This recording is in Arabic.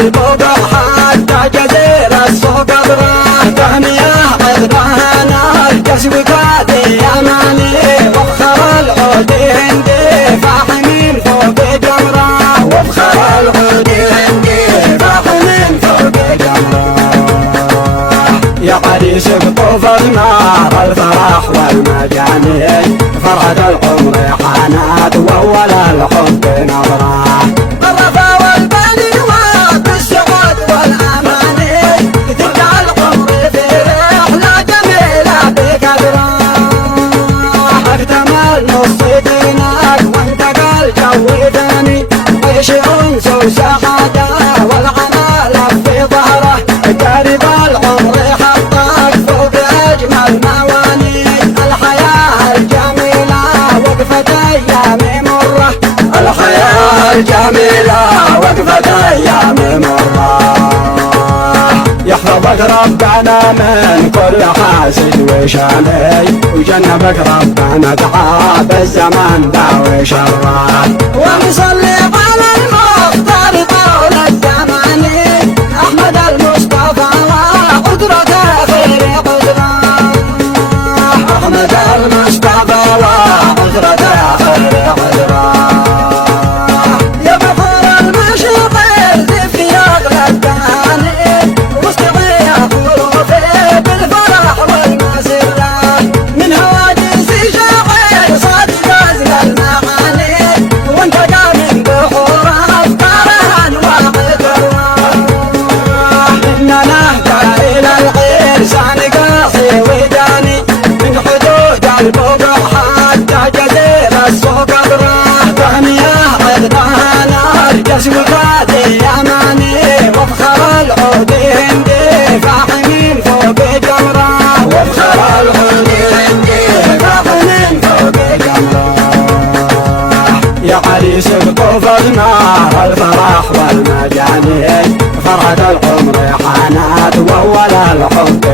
البقع حتى جزيرة السوق أبراه تهنية عذبها نار كسوكات يماني وفخر العود هندي فاح من فوق جمرة وفخر العود هندي فاح من فوق جمرة يا عريس بطوف النار الفرح والمجانين فرحة العمر حانات وأول الحب نظرة الرفا والبنيوات بالسعود والأماني تبقى العمر في رحلة جميلة بقدره اكتمل نص دينك وانتقل جو ثاني عيش انس وسعادة والعمل في ظهره قرب العمر حطك فوق اجمل مواني الحياة الجميلة وقفت ايام مره الحياة الجميلة وقفت ايام مره يحفظك ربنا من كل حاسد وشاني وجنبك ربنا تعاب الزمان داوي شره ونصلي على المختار طول الزمان احمد المصطفى وقدرته خير قدره احمد المصطفى وقدرته خير قدره يا بحر المشرق الزف يا اغلى التهاني مستغيث خروفي بالفرح والمسره من هواجس شاعر صادق ازل المعاني وانتقى من بحور افكار انواع الروح اننا نهدى الى الغير سان قاصي وداني من حدود البقع حتى جزيرة السوق أبراه تهنية عذبها نار كسوكات يماني وفخر العود هندي فاح من فوق جمرة وفخر العود هندي فاح من فوق جمرة يا عريس بطوف النار الفرح والمجانين فرحة العمر حانات وأول الحب